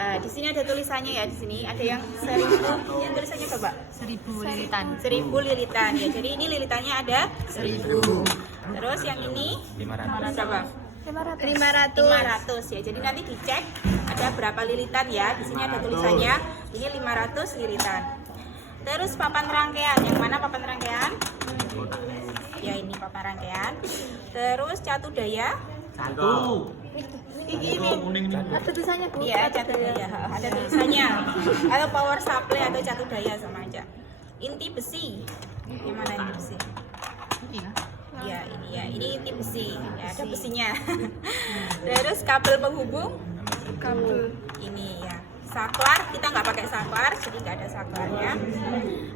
Di sini ada tulisannya ya, di sini ada yang 1000, yang tulisannya coba 1000 lilitan. 1000 lilitan ya. Jadi ini lilitannya ada 1000. Terus yang ini 500. berapa? 500 ya. Jadi nanti dicek ada berapa lilitan ya. Di sini ada tulisannya ini 500 lilitan. Terus papan rangkaian, yang mana papan rangkaian? Ya ini papan rangkaian. Terus catu daya. 1. Ini Ada tulisannya, Bu. iya catu daya, ada tulisannya. Atau power supply atau catu daya sama aja. Inti besi. Yang mana inti besi? Iya. Ya ini ya, ini inti besi. Ya ada besinya. Terus kabel penghubung. Kabel. Ini ya. Saklar, kita nggak pakai saklar, jadi nggak ada saklarnya.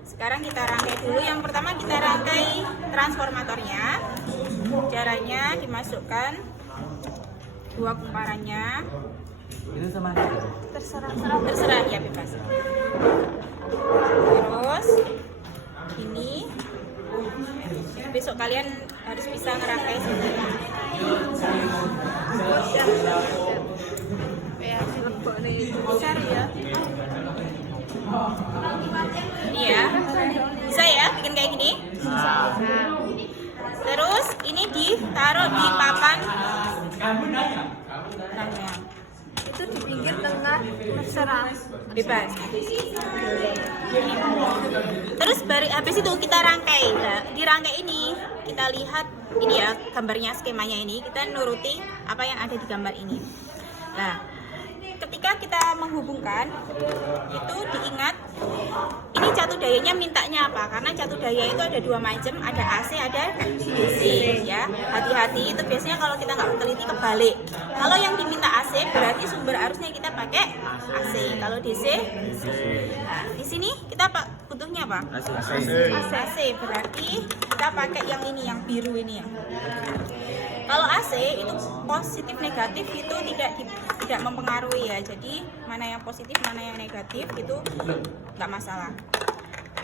Sekarang kita rangkai dulu. Yang pertama kita rangkai transformatornya. Caranya dimasukkan dua kumparannya. Itu sama aja. Terserah ya, bebas. Terus ini besok kalian harus bisa ngerangkai sendiri. Ya, lebok nih. Besar ya. Ini ya, bisa ya bikin kayak gini. Terus ini ditaruh di papan rangkaian. Itu di pinggir tengah terserah. Bebas. Terus habis itu kita rangkai. Nah, di rangkai ini kita lihat ini ya gambarnya, skemanya ini kita nuruti apa yang ada di gambar ini. Nah, ketika kita menghubungkan itu diingat ini catu dayanya mintanya apa, karena catu daya itu ada dua macam, ada AC ada DC ya. Hati-hati, itu biasanya kalau kita nggak teliti kebalik. Kalau yang diminta AC berarti sumber arusnya kita pakai AC. Kalau DC, nah, di sini kita butuhnya apa? AC berarti kita pakai yang ini, yang biru ini ya. Kalau AC itu positif negatif itu tidak mempengaruhi ya. Jadi mana yang positif mana yang negatif itu nggak masalah.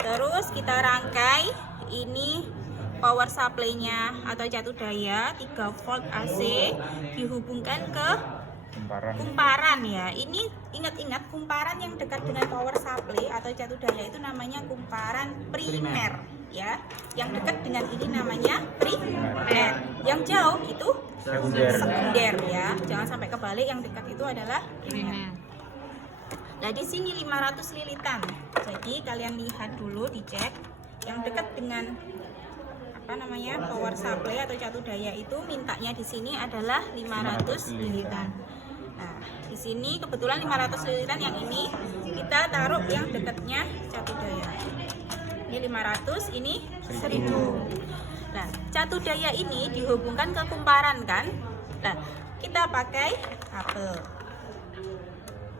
Terus kita rangkai ini power supply-nya atau catu daya 3 volt AC dihubungkan ke kumparan ya. Ini ingat-ingat kumparan yang dekat dengan power supply atau catu daya itu namanya kumparan primer ya. Yang dekat dengan ini namanya primer. Yang jauh itu sekunder ya. Jangan sampai kebalik, yang dekat itu adalah primer. Nah, di sini 500 lilitan. Jadi kalian lihat dulu, dicek yang dekat dengan apa namanya power supply atau catu daya itu mintanya di sini adalah 500 lilitan. Nah, di sini kebetulan 500 lilitan yang ini kita taruh yang dekatnya catu daya. Ini 500, ini 1000. Nah, catu daya ini dihubungkan ke kumparan kan? Nah, kita pakai kabel.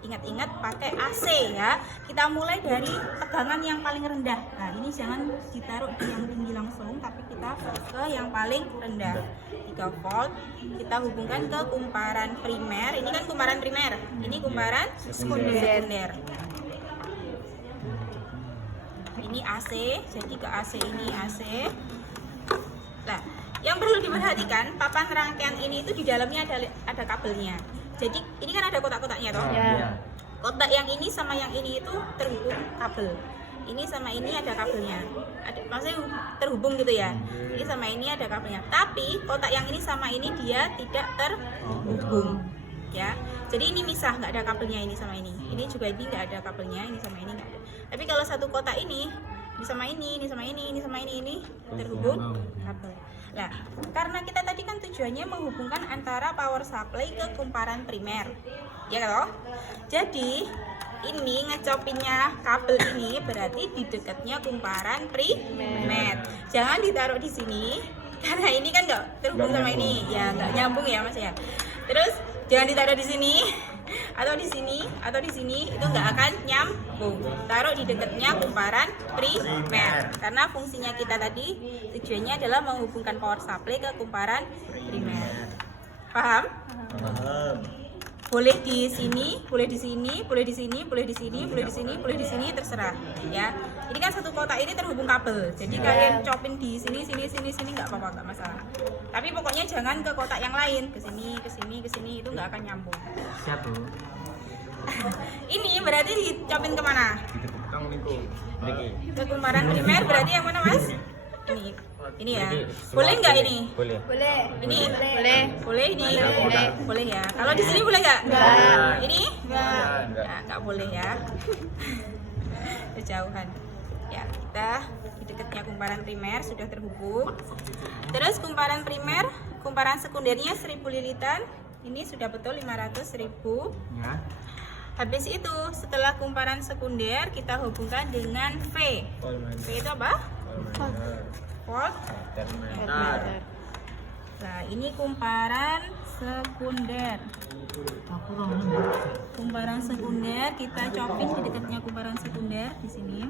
Ingat-ingat pakai AC ya. Kita mulai dari tegangan yang paling rendah. Nah, ini jangan ditaruh di yang tinggi langsung, tapi kita ke yang paling rendah. 3 volt. Kita hubungkan ke kumparan primer. Ini kan kumparan primer. Ini kumparan sekunder. Ini AC, jadi ke AC ini AC. Nah, yang perlu diperhatikan, papan rangkaian ini itu di dalamnya ada kabelnya. Jadi ini kan ada kotak-kotaknya toh. Ya. Kotak yang ini sama yang ini itu terhubung kabel. Ini sama ini ada kabelnya. Maksudnya terhubung gitu ya. Ini sama ini ada kabelnya. Tapi kotak yang ini sama ini dia tidak terhubung. Ya. Jadi ini misah, nggak ada kabelnya ini sama ini. Ini juga ini nggak ada kabelnya, ini sama ini nggak ada. Tapi kalau satu kotak ini sama ini sama ini sama ini terhubung kabel. Nah, karena kita tadi kan tujuannya menghubungkan antara power supply ke kumparan primer, ya toh? Jadi ini ngecopinnya kabel ini berarti di dekatnya kumparan primer. Jangan ditaruh di sini karena ini kan nggak terhubung sama ini, ya nggak nyambung ya mas ya. Terus jangan ditaruh di sini atau di sini atau di sini, itu nggak akan nyambung. Taruh di dekatnya kumparan primer karena fungsinya kita tadi tujuannya adalah menghubungkan power supply ke kumparan primer. Paham? Boleh di sini, boleh di sini, boleh di sini, boleh di sini, boleh di sini, boleh di sini, terserah ya. Ini kan satu kotak ini terhubung kabel, jadi kalian copin di sini, sini nggak apa-apa, nggak masalah. Tapi pokoknya jangan ke kotak yang lain, ke sini, itu nggak akan nyambung. Siap, Bu. Ini berarti dicopin kemana? Kang niku. Niki. Ke kumparan primer berarti yang mana mas? Ini ya. Boleh nggak ini? Boleh. Boleh. Ini? Boleh. Boleh ini? Boleh. Boleh ya. Kalau di sini boleh nggak? Nggak. Ini? Enggak. Nggak boleh ya. Kejauhan. Ya, kita di dekatnya kumparan primer sudah terhubung. Terus kumparan primer, kumparan sekundernya 1000 lilitan. Ini sudah betul 500.000. Ya. Habis itu setelah kumparan sekunder kita hubungkan dengan V. V itu apa? Volt. Termometer. Nah, ini kumparan sekunder. Kumparan sekunder kita copin di dekatnya kumparan sekunder di sini.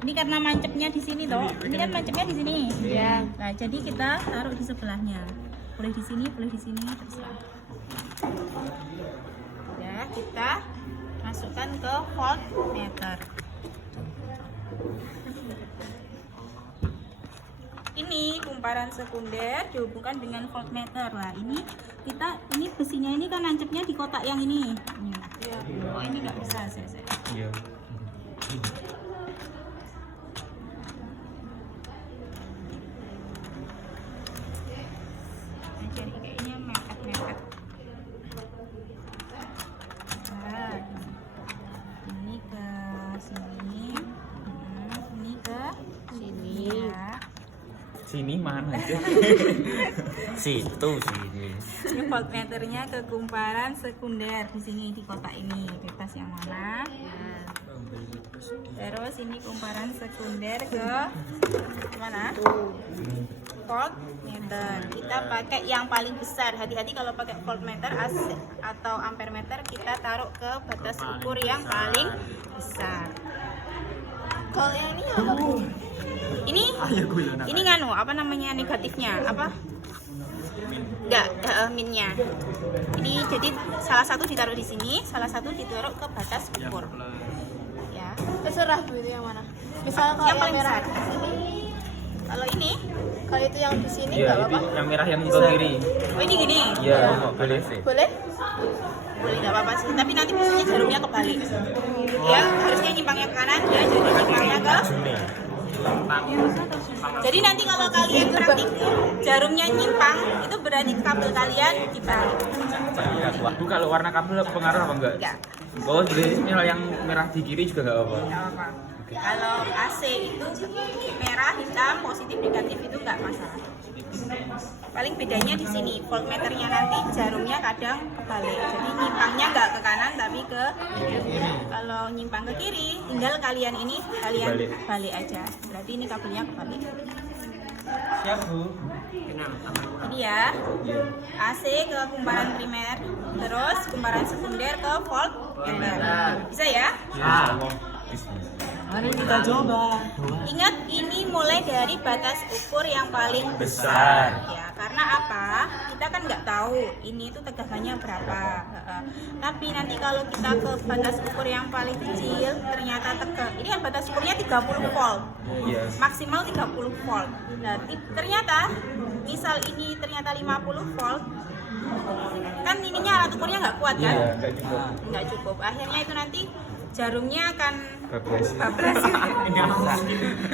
Ini karena mancepnya di sini toh. Ini kan mancepnya di sini. Iya. Nah, jadi kita taruh di sebelahnya. Boleh di sini, terserah. Ya, kita masukkan ke voltmeter. Ini kumparan sekunder dihubungkan dengan voltmeter. Lah, ini besinya ini kan nancapnya di kotak yang ini. Oh, ini nggak bisa saya. Iya. Jadi kayaknya mepet. Nah, ini ke sini, ini ke sini. Ya. Sini mana aja? Situ sini. Ini voltmeternya ke kumparan sekunder di sini di kotak ini, bebas yang mana. Terus ini kumparan sekunder ke mana? Voltmeter. Kita pakai yang paling besar. Hati-hati kalau pakai voltmeter atau ampermeter, kita taruh ke batas ukur yang paling besar. Kalau yang ini apa? Ini nganu apa namanya negatifnya apa? Enggak, minnya. Ini jadi salah satu ditaruh di sini, salah satu ditaruh ke batas ukur. Ya. Terserah Bu, itu yang mana? Misalnya kalau Yang paling merah besar. di sini, Kalau ini, kalau itu yang di sini Iya, nggak itu apa-apa. yang merah yang ke kiri. oh ini gini. Iya, boleh sih. Boleh? Boleh nggak apa-apa sih, tapi nanti biasanya jarumnya kebalik. Ya, harusnya nyimpangnya ke kanan, ya jadi nyimpangnya ke. Jadi nanti kalau kalian praktik jarumnya nyimpang, itu berarti kabel kalian dibalik. Waktu kalau warna kabel pengaruh apa enggak? Enggak. Oh, jadi misal yang merah di kiri juga enggak apa-apa. Nggak apa-apa. Kalau AC itu merah, hitam, positif, negatif itu nggak masalah. Paling bedanya di sini, voltmeternya nanti jarumnya kadang kebalik. Jadi nyimpangnya nggak ke kanan tapi ke kiri. Kalau nyimpang ke kiri, tinggal kalian balik aja. Berarti ini kabelnya kebalik. Siap, Bu. Ini ya, AC ke kumparan primer, terus kumparan sekunder ke voltmeter. Bisa ya? Ya. Mari kita coba. Ingat, ini mulai dari batas ukur yang paling Besar. Ya, karena apa? Kita kan nggak tahu ini tuh tegangannya berapa. Tapi nanti kalau kita ke batas ukur yang paling kecil, ternyata ini kan batas ukurnya 30 volt. Iya. Maksimal 30 volt. Nah, ternyata misal ini ternyata 50 volt, kan ininya alat ukurnya nggak kuat kan? Iya, enggak cukup. Nggak cukup. Akhirnya itu nanti jarumnya akan Bablas.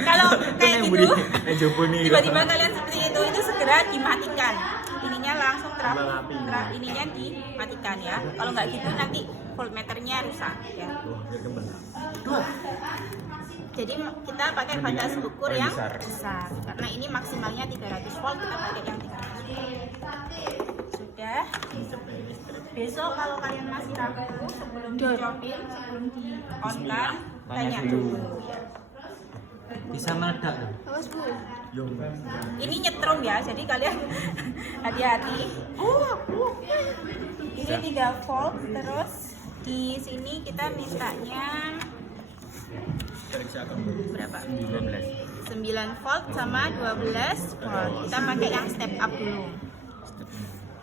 kalau kayak gitu Jopo nih. tiba-tiba kalian seperti itu segera dimatikan, ininya langsung ininya dimatikan ya. Kalau nggak gitu nanti voltmeternya rusak ya. Jadi kita pakai batas ukur yang besar karena ini maksimalnya 300 volt, kita pakai yang 300 volt. Sudah. Besok kalau kalian masih ragu sebelum dicopin, sebelum di-on-kan, tanya dulu ya. Bisa meledak tuh. Awas Bu. Ini nyetrum ya, jadi kalian hati-hati. Ini 3 volt, terus di sini kita mintanya berapa? 9 volt sama 12 volt. Kita pakai yang step up dulu.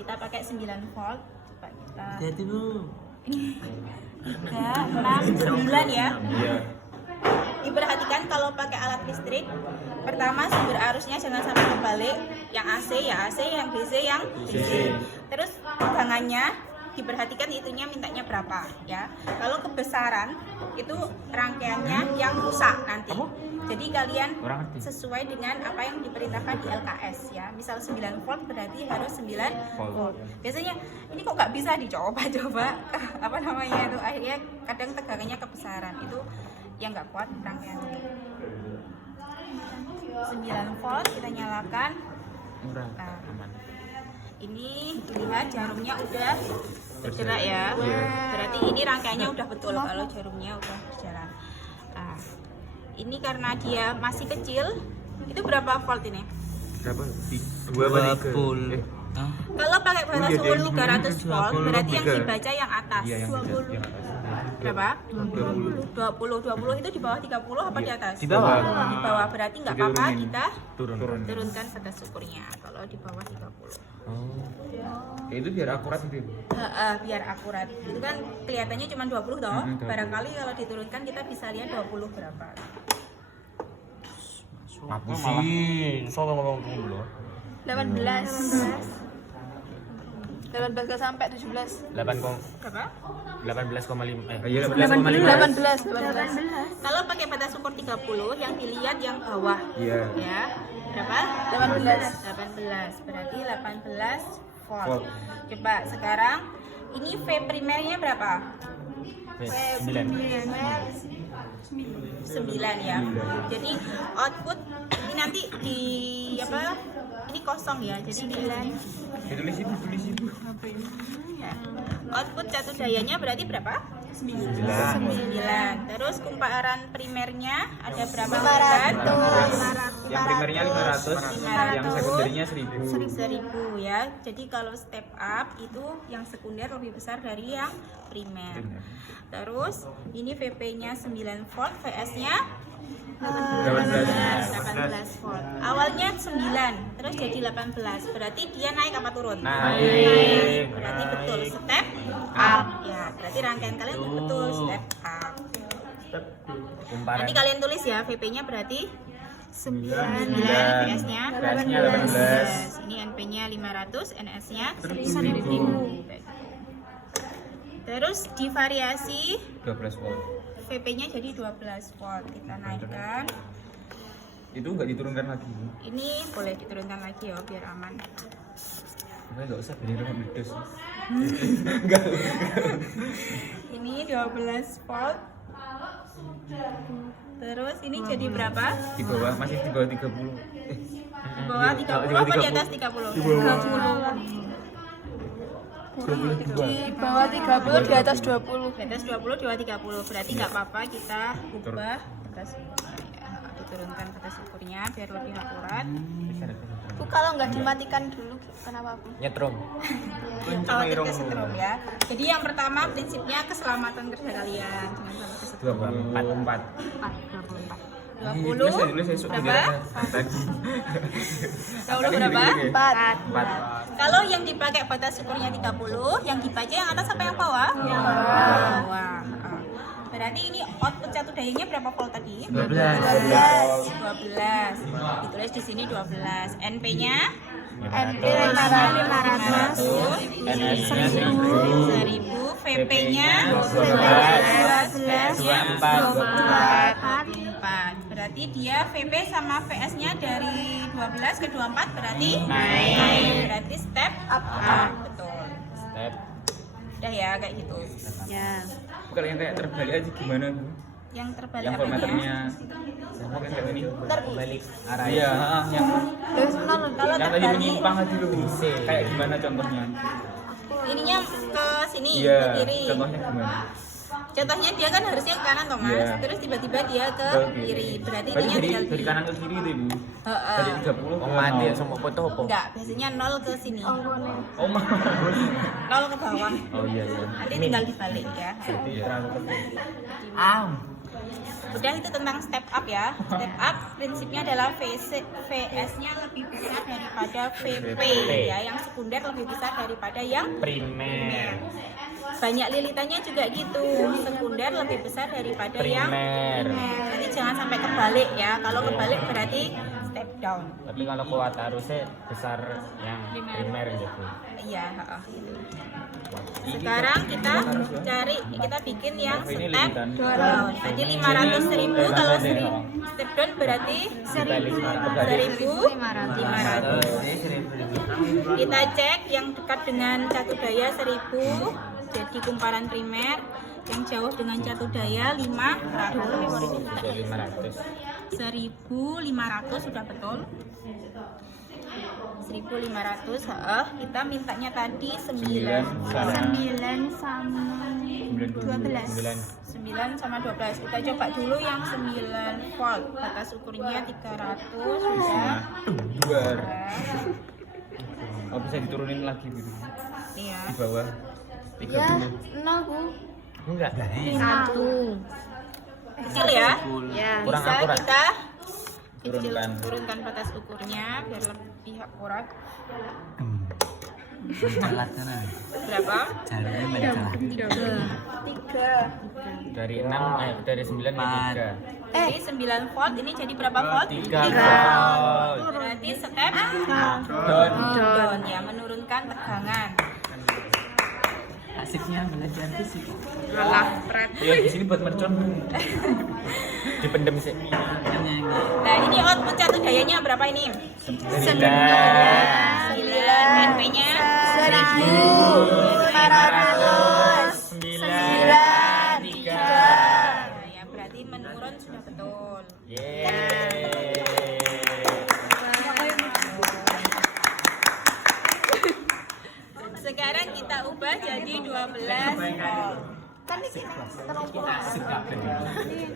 Kita pakai 9 volt. Coba kita Hati-hati, Bu. 3, 6, 9 ya. Iya. Diperhatikan kalau pakai alat listrik, pertama sumber arusnya jangan sampai kebalik. Yang AC ya AC, yang DC yang DC. Terus tegangannya diperhatikan itunya mintanya berapa ya. Kalau kebesaran itu rangkaiannya yang rusak nanti. Jadi kalian Kurang ngerti. sesuai dengan apa yang diperintahkan di LKS ya. Misal 9 volt berarti harus 9 volt. Biasanya ini kok nggak bisa dicoba-coba apa namanya itu, akhirnya kadang tegangannya kebesaran, itu yang nggak kuat rangkaiannya. 9 volt kita nyalakan. Murah. Nah, Aman. ini lihat jarumnya udah bergerak ya. Berarti ini rangkaiannya udah betul kalau jarumnya udah berjalan. Nah, ini karena dia masih kecil, itu berapa volt ini? Berapa? 2 apa 3? Kalau pakai batas iya, ukur dia 300 volt, 20, berarti yang tiga. dibaca yang atas. Iya, yang 20. yang atas. Berapa? 20. 20 itu di bawah 30 apa di atas? Di bawah. Di bawah, berarti nggak apa-apa Diturunin. kita Turun. turunkan batas ukurnya kalau di bawah 30. Ya, itu biar akurat gitu. Biar akurat. Itu kan kelihatannya cuma 20 toh. 20. Barangkali kalau diturunkan kita bisa lihat 20 berapa. Ngapusin. Soalnya ngomong dulu. 18 ke sampai 17. 8 kong Berapa? 18,5. Iya, 18. Kalau pakai batas ukur 30 yang dilihat yang bawah. Iya. Ya. Berapa? 18. Berarti 18 volt. Volt. Coba sekarang ini V primernya berapa? 9. 9 ya. Jadi output ini nanti di apa? Ini kosong ya. Jadi di Ditulis ibu. ya. Output satu dayanya berarti berapa? 9. Terus kumparan primernya ada berapa? 500. Yang primernya 500, yang sekundernya 1000. 1000 ya. Jadi kalau step up itu yang sekunder lebih besar dari yang primer. Terus ini VP-nya 9 volt, VS-nya 18 volt. Awalnya 9, terus jadi 18. Berarti dia naik apa turun? Naik. Berarti betul step up. Ya, berarti rangkaian kalian betul step up. Kumparan. Nanti kalian tulis ya, VP-nya berarti 9, 9, PS-nya PS-nya 18. Ini NP-nya 500, NS-nya 1000. Terus di variasi 12 volt. VP-nya jadi 12 volt. Kita naikkan. Itu enggak diturunkan lagi. Ini boleh diturunkan lagi ya biar aman. Enggak usah beli rumah meledos. Ini 12 volt. Terus ini jadi berapa? Di bawah masih di bawah 30. Di bawah 30 apa di atas 30? Di bawah 30, di atas 20. Di atas 20, di bawah 30. Berarti nggak apa-apa kita ubah batas ukurnya. Diturunkan batas ukurnya biar lebih akurat. Bu, kalau nggak dimatikan dulu, kenapa Bu? Nyetrum. Khawatir kesetrum ya. Jadi yang pertama prinsipnya keselamatan kerja kalian. Jangan sampai kesetrum. 24. 20 berapa? Kalau berapa? 4. Kalau yang dipakai batas ukurnya 30, yang dibaca yang atas apa yang bawah? Yang bawah. Berarti ini output satu dayanya berapa volt tadi? 12. 12. Ditulis di sini 12. NP-nya NP 500. NS-nya 1000. VP-nya 12. 24. 4. Berarti dia VP sama VS-nya dari 12 ke 24 berarti naik. Berarti step up. Betul. Step. Udah ya kayak gitu. Ya. Kalau yang kayak terbalik aja gimana, Bu? Yang terbalik Yang apanya? voltmeternya sama kayak ini. Balik arah. Iya, yang Terus nol. Kalau yang tadi terbalik menyimpang aja dulu. Kayak gimana contohnya? ininya ke sini Iya, ke kiri. contohnya gimana? Contohnya dia kan harusnya ke kanan toh Mas. Iya. Terus tiba-tiba dia ke kiri. Berarti Berarti ininya tinggal dari kanan ke kiri itu, Bu. Heeh. Dari 30 Oh, ke mati 0. sama foto apa? Enggak, biasanya 0 ke sini. Oh, mah. 0 ke bawah. Oh iya, iya. Nanti tinggal dibalik ya. Iya. Udah itu tentang step up ya. Step up prinsipnya adalah VS-nya lebih besar daripada VP ya, yang sekunder lebih besar daripada yang Primer. banyak lilitannya juga gitu. Sekunder lebih besar daripada yang Primer. primer. Jadi jangan sampai kebalik ya. Kalau kebalik berarti step down. Tapi kalau kuat arusnya besar yang primer gitu. Iya, gitu. Sekarang kita bikin yang Ini step limitan. down. Jadi 500.000 kalau step down berarti 1.500. Kita cek yang dekat dengan catu daya 1.000, jadi kumparan primer. Yang jauh dengan catu daya 500. 1.500 sudah betul. 1.500. Kita mintanya tadi 9 sama 12. 9. 9 sama 12. Kita coba dulu yang 9 volt. Batas ukurnya 300 sudah. Dua. Oh, bisa diturunin lagi gitu. Iya. Di bawah. Ya, 0 Bu. Enggak. 1. Kecil ya. Ya. Kurang Bisa akurat. kita Turunkan. batas ukurnya biar lebih akurat. Berapa? 3. Dari 6 dari 9 ke 3. Jadi 9 volt ini jadi berapa volt? 3 volt. Berarti step down ya, menurunkan tegangan. Asiknya belajar fisik. Alah, berat. Iya, di sini buat mercon. Dipendem sih. Nah, ini output catu dayanya berapa ini? 9 NP-nya 1.500. 9 3. ya, berarti menurun sudah betul. Yeay. Sekarang kita ubah jadi 12 volt. Kan ini terlalu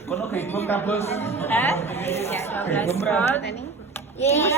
Kono kayak gue kabus. Hah? Ya, 12 volt. Yeay.